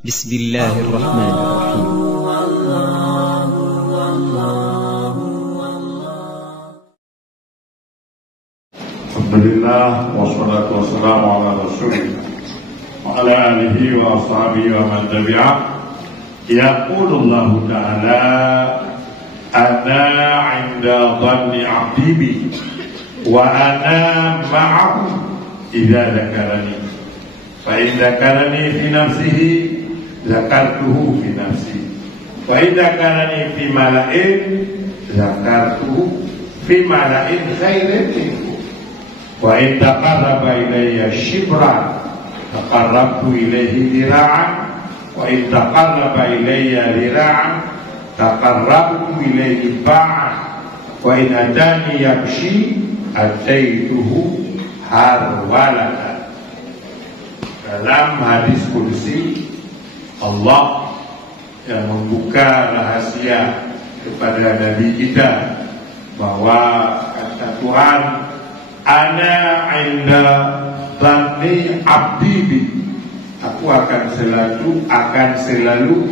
بسم الله الرحمن الرحيم. Alhamdulillah wassalatu wassalamu ala rasulillah wa ala alihi wa ashabihi wa man tabi'ah. Yaqulullahu ta'ala ana 'inda dhanni 'abdi bi wa ana ma'ahu idza dzakarani fa in dzakarani fi nafsihi zakartuhu fi nafsi wa in dzakarani fi mala'in zakartuhu fi mala'in khairin minhu wa in taqarraba ilayya shibran taqarrabtu ilayhi dira'an wa in taqarraba ilayya dira'an taqarrabtu ilayhi ba'an wa in atani yamshi ataituhu harwalatan. Dalam hadis qudsi Allah yang membuka rahasia kepada Nabi kita bahwa kata Tuhan, ana 'inda dhanni 'abdi bi, aku akan selalu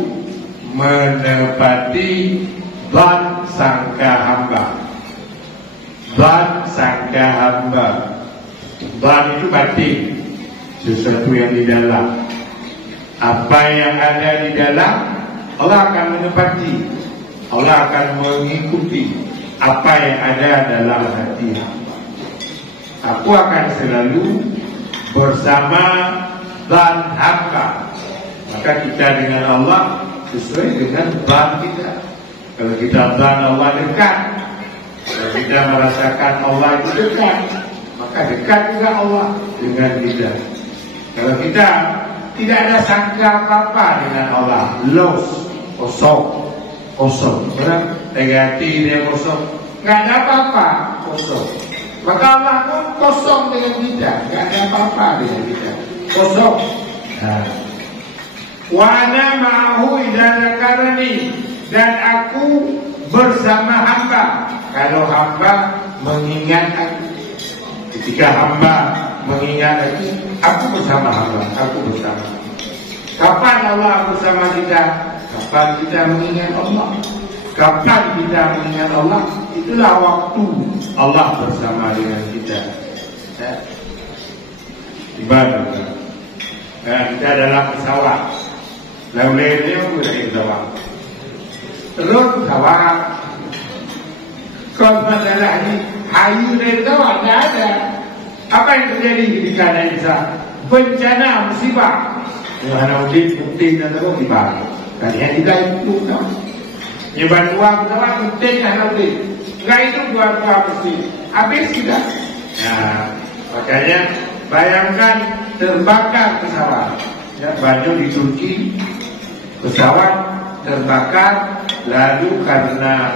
menepati dhan sangka hamba. Dhan sangka hamba, dhan itu batin, sesuatu yang di dalam. Apa yang ada di dalam Allah akan menepati, Allah akan mengikuti apa yang ada dalam hati hamba. Aku akan selalu bersama dhan hamba. Maka kita dengan Allah sesuai dengan dhan kita. Kalau kita dhan Allah dekat, kalau kita merasakan Allah itu dekat, maka dekat juga Allah dengan kita. Kalau kita tidak ada sangka apa-apa dengan Allah, kosong, benar? Negatif dia kosong, nggak ada apa-apa, kosong. Maka Allah pun kosong dengan kita, nggak ada apa-apa dengan kita, kosong. Wa ana ma'ahu idza dzakarani, dan aku bersama hamba kalau hamba mengingat aku. Ketika hamba mengingat aku bersama hamba, aku bersama. Kapan Allah bersama kita? Kapan kita mengingat Allah? Kapan kita mengingat Allah? Itulah waktu Allah bersama dengan kita. Ibadah. Kita dalam pesawat. Lalu ini sudah pesawat. Terus pesawat. Kalau masalah ini hayu dari pesawat tidak ada. Apa yang terjadi ketika ada insya? Bencana, musibah. Mana mungkin dan terus dibalik. Dan yang tidak itu tak. Ya bantuan pesawat penting kan nanti. Enggak itu buat mesti. Habis tidak. Nah, makanya bayangkan terbakar pesawat. Ya, banyak di Turki pesawat terbakar, lalu karena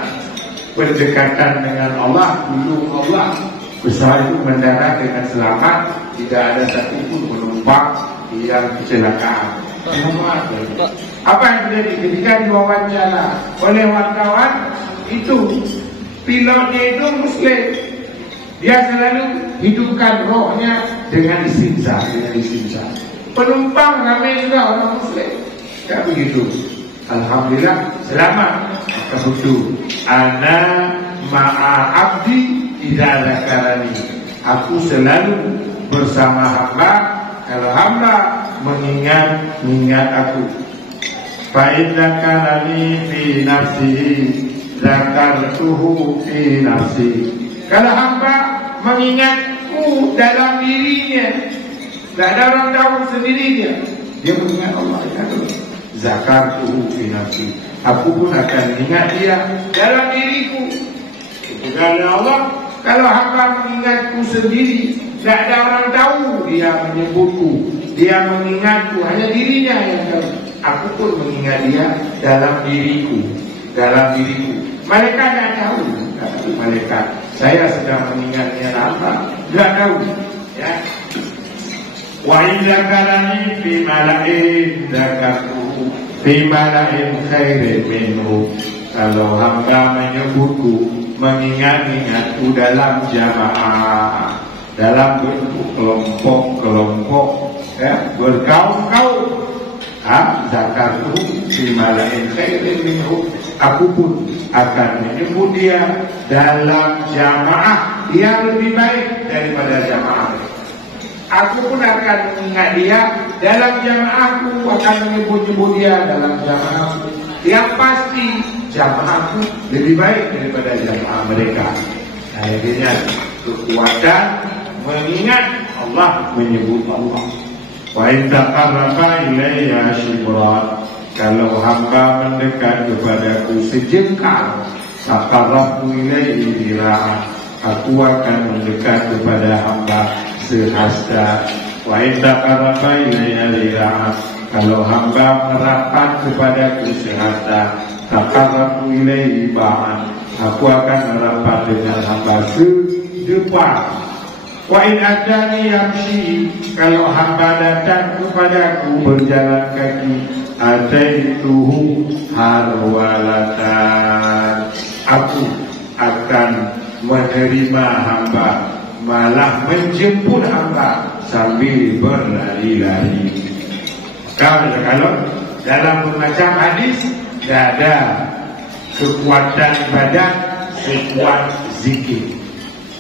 berdekatan dengan Allah, dulu Allah, pesawat itu mendarat dengan selamat, tidak ada satupun penumpang yang kecelakaan. Apa yang terjadi ketika diwawancara oleh wartawan itu, pilotnya itu Muslim, dia selalu hidupkan rohnya dengan istinja. Penumpang ramai juga orang Muslim, tak begitu. Alhamdulillah selamat. Maka betul, ana ma'a abdi idza dzakarani, aku selalu bersama hamba kalau hamba mengingat aku. Fa in dzakarani fi nafsihi zakartuhu fi nafsi, kalau hamba mengingatku dalam dirinya, tidak ada orang tahu sendirinya, dia mengingat Allah, zakartuhu fi nafsi, aku pun akan ingat dia dalam diriku. Kepada Allah, kalau hamba mengingatku sendiri, tidak ada orang tahu dia menyebutku, dia mengingatku, hanya dirinya yang tahu. Aku pun mengingat dia dalam diriku. Malaikat tidak tahu, malaikat saya sedang mengingatnya apa, tidak tahu. Ya. Wa in dzakarani fi mala'in dzakartuhu fi mala'in khairin minhu, kalau hamba menyebutku, mengingatku dalam jamaah, dalam bentuk kelompok-kelompok, ya, berkaum-kaum, zakartuhu fi mala'in khairin minhu, aku pun akan menyebut dia dalam jamaah yang lebih baik daripada jamaah. Aku pun akan mengingat dia dalam jamaahku, akan menyebut-nyebut dia dalam jamaahku. Yang pasti jamaahku lebih baik daripada jamaah mereka. Akhirnya kekuatan mengingat Allah, menyebut Allah. Wa in taqarraba ilayya shibran, kalau hamba mendekat kepadaku sejengkal, taqarrabu ilayhi dira'an, aku akan mendekat kepada hamba sehasta. Wa in taqarraba ilayya dira'an, kalau hamba merapat kepadaku sehasta, taqarrabu ilayhi ba'an, aku akan merapat dengan hamba sedepan. Wa in adani yamshi, kalau hamba datang kepadaku berjalan kaki, ataituhu harwalatan, aku akan menerima hamba, malah menjemput hamba sambil berlari-lari. Kalau dalam membaca hadis tidak ada kekuatan ibadah sekuat zikir.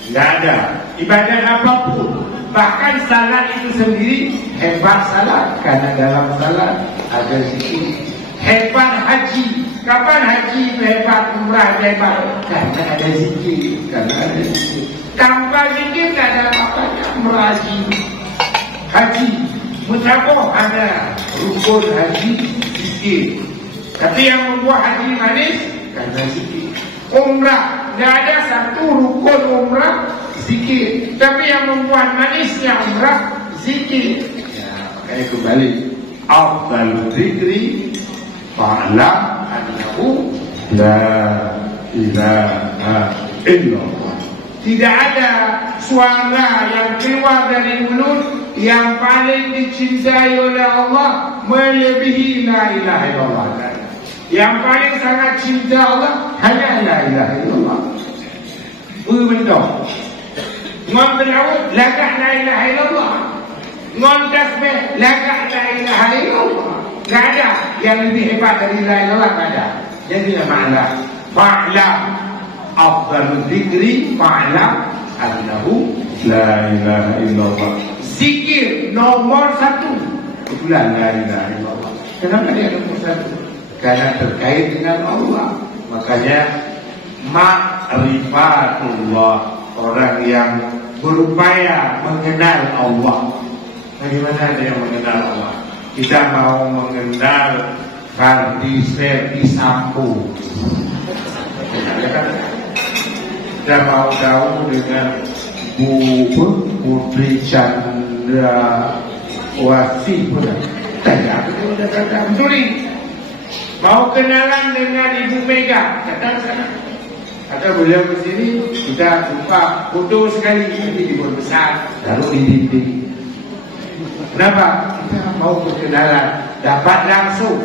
Tidak ada ibadah apapun, bahkan salat itu sendiri hebat salat, karena dalam salat ada zikir. Hebat haji, kapan haji itu hebat, umrah hebat, karena ada zikir, Tanpa zikir tak ada apa-apanya. Meraji haji, mutaboh ada rukun haji, zikir. Tapi yang membuat haji manis karena zikir. Umrah, tidak ada satu rukun umrah zikir, tapi yang membuat manisnya umrah zikir. Kayak kembali, afdal zikri fa'lam annahu la ilaha illallah. Tidak ada suara yang keluar dari mulut yang paling dicintai oleh Allah melebihi la ilaha illallah. Yang paling sangat cinta Allah hanya la ilaha illallah. Berbendok ngon berlaut lagak la ilaha illallah, ngon tasbih lagak la ilaha illallah. Tak ada yang lebih hebat dari la ilaha illallah, tak ada. Jadi makna fa'lam afdalul dzikri fa'lam annahu la ilaha illallah. Zikir nomor satu itulah la ilaha illallah. Kenapa dia nomor satu? Karena terkait dengan Allah. Makanya ma'rifatullah, orang yang berupaya mengenal Allah. Bagaimana dia mengenal Allah? Kita mau mengenal Ferdi Sambo, kita mau tahu dengan Putri Chandrawati pun tidak peduli. Mau kenalan dengan Ibu Mega, datang sana. Atau beliau ke sini, kita jumpa foto sekali, nanti dibuat besar, lalu di dinding. Kenapa? Kita mau berkenalan, dapat langsung.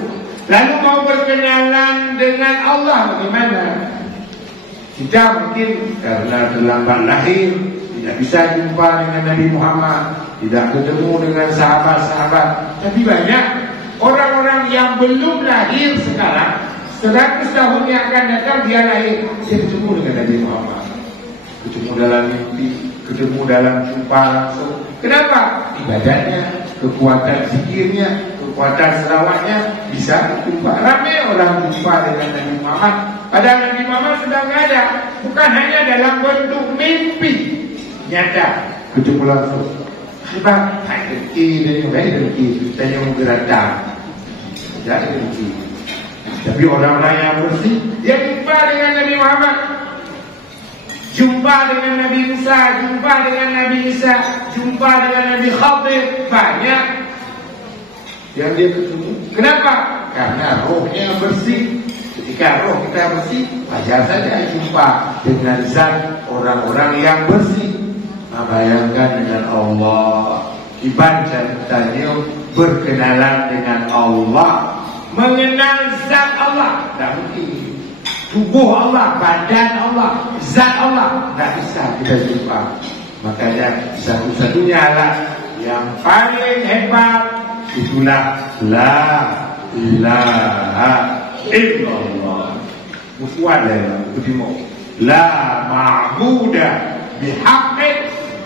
Lalu mau berkenalan dengan Allah bagaimana? Kita mungkin karena terlambat lahir, tidak bisa jumpa dengan Nabi Muhammad, tidak ketemu dengan sahabat-sahabat. Tapi banyak orang-orang yang belum lahir sekarang, 100 tahun yang akan datang dia lahir, dia ketemu dengan Nabi Muhammad, ketemu dalam mimpi, ketemu dalam jumpa langsung. Kenapa? Ibadahnya, kekuatan zikirnya, kekuatan selawatnya bisa jumpa. Ramai orang jumpa dengan Nabi Muhammad, padahal Nabi Muhammad sudah tidak ada. Bukan hanya dalam bentuk mimpi, nyata ketemu langsung. Sebab tak dengki, tanya mau datang, tidak dengki. Tapi orang-orang yang bersih, dia jumpa dengan Nabi Muhammad, jumpa dengan Nabi Musa, jumpa dengan Nabi Isa, jumpa dengan Nabi Khadir. Banyak yang dia ketemu. Kenapa? Karena rohnya bersih. Ketika roh kita bersih, wajar saja jumpa dengan zat orang-orang yang bersih. Bayangkan dengan Allah, ibadah tanya berkenalan dengan Allah, mengenal zat Allah, tak mungkin. Tubuh Allah, badan Allah, zat Allah, tak bisa kita jumpa. Makanya satu-satunya alat yang paling hebat, itulah la ilaha illallah. Musuhlah itu timur. La ma'budah bihaqqin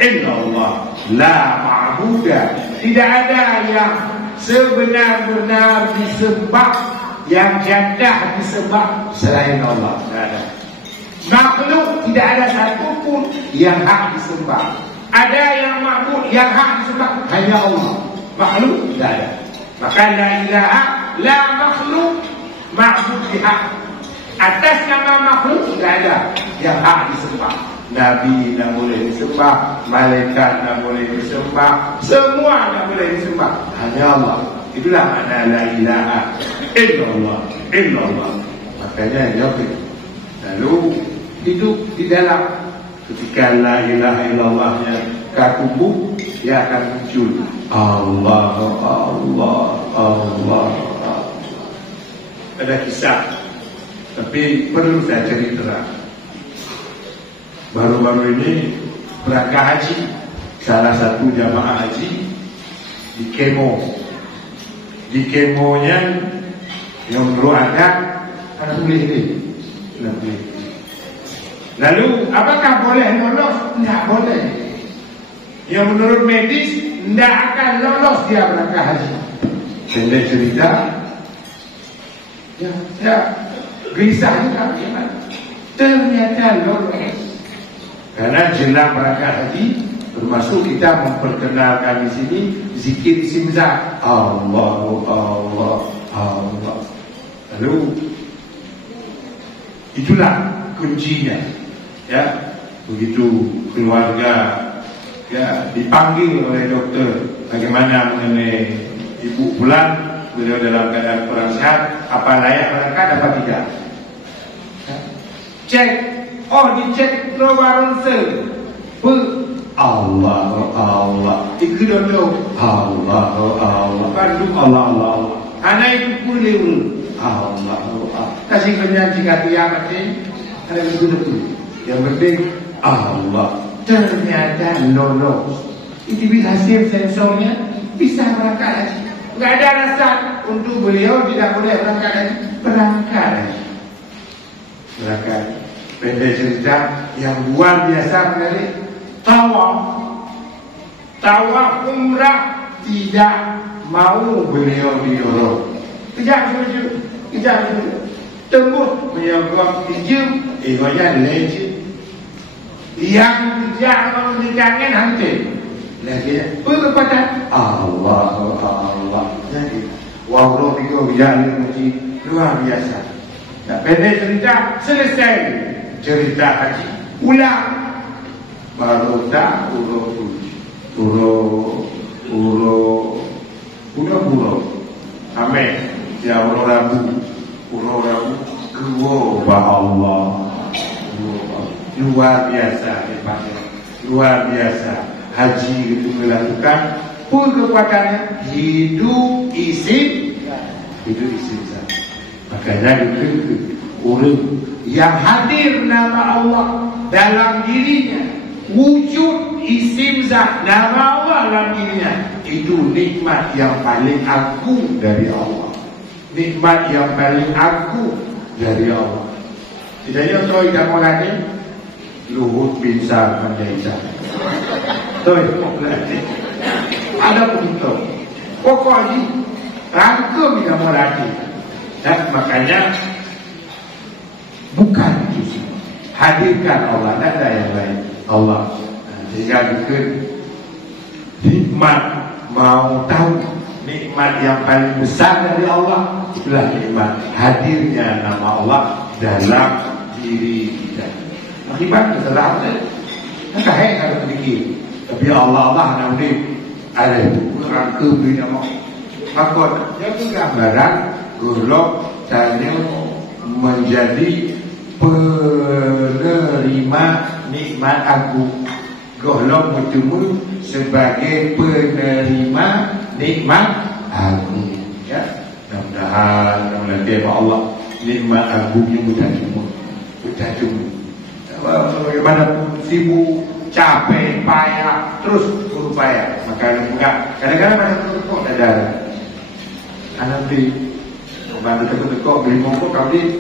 illallah. La ma'budah, tidak ada yang sebenar-benar disembah, yang jadah disembah selain Allah. Tidak ada. Makhluk tidak ada satu pun yang hak disembah. Ada yang makhluk yang hak disembah hanya Allah. Makhluk tidak ada. Maka la ilaha la makhluk ma'bud bihaq. Atas nama makhluk tidak ada yang hak disembah. Nabi tak boleh disembah, malaikat tak boleh disembah, semua tak boleh disembah, hanya Allah. Itulah makna la ilaha illallah. Illallah. Makanya dia lalu hidup di dalam ketika la ilaha illallahnya kakubu, dia akan muncul Allah, Allah, Allah, Allah. Ada kisah, tapi perlu saya cerita. Baru-baru ini berangkat haji, salah satu jamaah haji di kemo. Di kemonya yang perlu ada boleh ini. Lalu apakah boleh lolos? Tidak boleh. Yang menurut medis tidak akan lolos dia berangkat haji. Pendek cerita, ya gelisah juga gimana? Ternyata lolos. Karena jelang berangkat haji, termasuk kita memperkenalkan di sini zikir istimzah Allah, Allah, Allah. Lalu itulah kuncinya. Ya, begitu keluarga ya dipanggil oleh dokter bagaimana mengenai ibu pulang, beliau dalam keadaan kurang sehat, apa layak berangkat apa tidak? Ya. Cek. Oh, dicek keluar ronsen. Allah, Allah. Ikut dulu. Allah, Allah. Bandung Allah, Allah. Anak itu boleh. Allah, Allah. Kasih kenyang jika dia mati. Ada betul-betul. Yang penting Allah. Ternyata lolos. Itu bila hasil sensornya bisa berangkat haji. Tidak ada alasan untuk beliau tidak boleh berangkat haji. Berangkat haji. Berangkat. Pendek cerita yang luar biasa sekali, tawaf umrah tidak mau beliau didorong. Kejap setuju, tembus beliau buat pinjam, egonya legend. Yang tidak mau dikangen hantar. Lagi, berkata Allah, Allah. Jadi, wawroh itu yang luar biasa. Nah, pendek cerita selesai. Cerita haji ulang baru tak uro amin ya uro rabu kewa Allah luar biasa hebatnya, luar biasa haji itu melakukan pun kekuatannya hidup isim makanya itu orang yang hadir nama Allah dalam dirinya, wujud isim zat nama Allah dalam dirinya, itu nikmat yang paling agung dari Allah. Nikmat yang paling agung dari Allah. Tidaknya tahu tidak mau lagi Luhut bin Sarpanjaitan. Tahu mau lagi. Ada begitu. Pokoknya rangkum tidak mau lagi. Dan makanya bukan itu, hadirkan Allah, tidak ada yang lain Allah. Sehingga bikin nikmat, mau tahu nikmat yang paling besar dari Allah, itulah nikmat hadirnya nama Allah dalam diri kita. Akibat setelah itu tak hay kalau sedikit, tapi Allah nanti ada kurang kebiri nama. Maka dia pun gambaran golok tanya menjadi penerima nikmat agung. Golong bertemu sebagai penerima nikmat agung. Ya, mudah-mudahan nanti Allah nikmat agungnya berjumpa. Bagaimanapun sibuk, capek, payah, terus berupaya. Maka enggak. Kadang-kadang ada kok ada nanti bantu tekuk-tekuk beli mongkok kami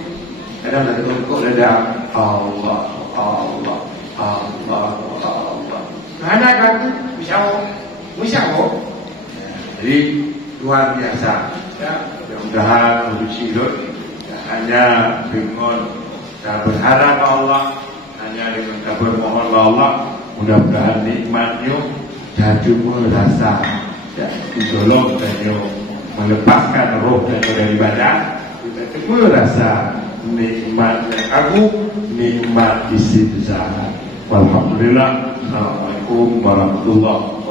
kadang ada tekuk-tekuk ada Allah Allah Allah Allah mana kata Musyawo jadi luar biasa ya, mudah-mudahan produksi itu hanya dengan berharap Allah, hanya dengan bermohon Allah, mudah-mudahan nikmatnya jadi merasa ya, ditolong dan melepaskan roh dari badan, kita merasa nikmat yang agung, nikmat istighfar. Walhamdulillah. Assalamualaikum warahmatullahi wabarakatuh.